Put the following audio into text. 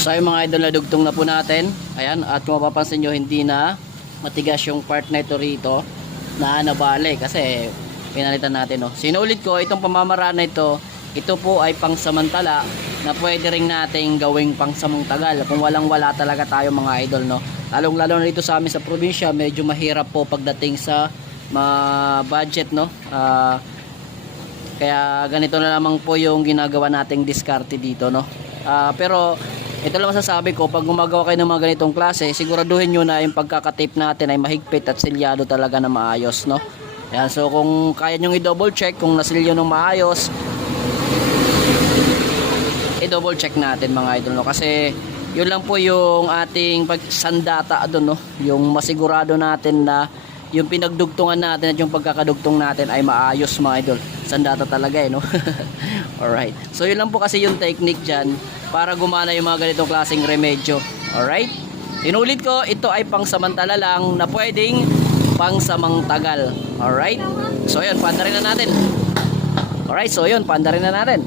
So yung mga idol na dugtong na po natin. Ayan, at kung mapapansin nyo, hindi na matigas yung part na ito rito na nabali kasi pinalitan natin, no. Sinulit ko itong pamamaraan na ito po ay pangsamantala na pwede rin nating gawing pangsamantagal kung walang-wala talaga tayo mga idol, no. Lalong-lalo na dito sa amin sa probinsya, medyo mahirap po pagdating sa budget, no. Kaya ganito na lamang po yung ginagawa nating diskarte dito, no. Pero ito lang masasabi ko, pag gumagawa kayo ng mga ganitong klase, siguraduhin nyo na yung pagkakatape natin ay mahigpit at silyado talaga na maayos, no. Yan, so kung kaya nyo i-double check kung nasilyo ng maayos, i-double check natin mga idol, no. Kasi yun lang po yung ating pagsandata doon, no. Yung masigurado natin na yung pinagdugtungan natin at yung pagkakadugtong natin ay maayos mga idol. Sandata talaga no. Alright. So yun lang po kasi yung technique dyan para gumana yung mga ganitong klaseng remedyo. Alright. Inulit ko, ito ay pangsamantala lang na pwedeng pangsamangtagal. Alright. So yun, paanda rin na natin. Alright. So yun, paanda rin na natin.